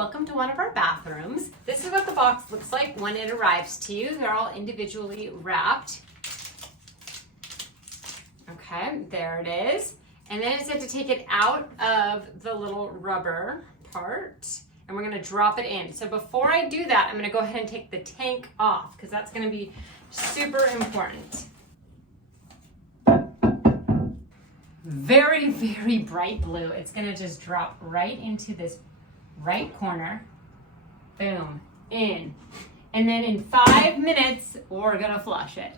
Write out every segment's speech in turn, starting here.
welcome to one of our bathrooms. This is what the box looks like when it arrives to you. They're all individually wrapped. Okay, there it is. And then it's said to take it out of the little rubber part and we're gonna drop it in. So before I do that, I'm gonna go ahead and take the tank off because that's gonna be super important. Very, very bright blue. It's gonna just drop right into this right corner. Boom, in. And then in 5 minutes, we're gonna flush it.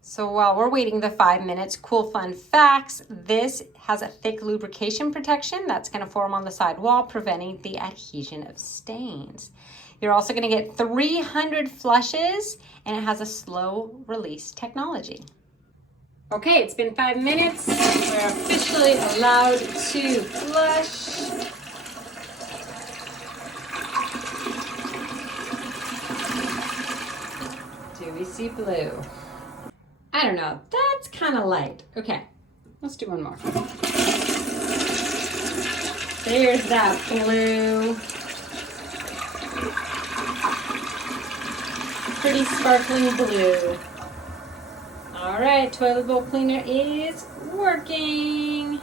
So while we're waiting the 5 minutes, cool fun facts, this has a thick lubrication protection that's gonna form on the side wall, preventing the adhesion of stains. You're also gonna get 300 flushes, and it has a slow release technology. Okay, it's been 5 minutes. We're officially allowed to flush. Do we see blue? I don't know, that's kind of light. Okay, let's do one more. There's that blue. Pretty sparkling blue. All right, toilet bowl cleaner is working.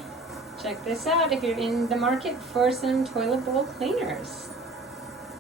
Check this out if you're in the market for some toilet bowl cleaners.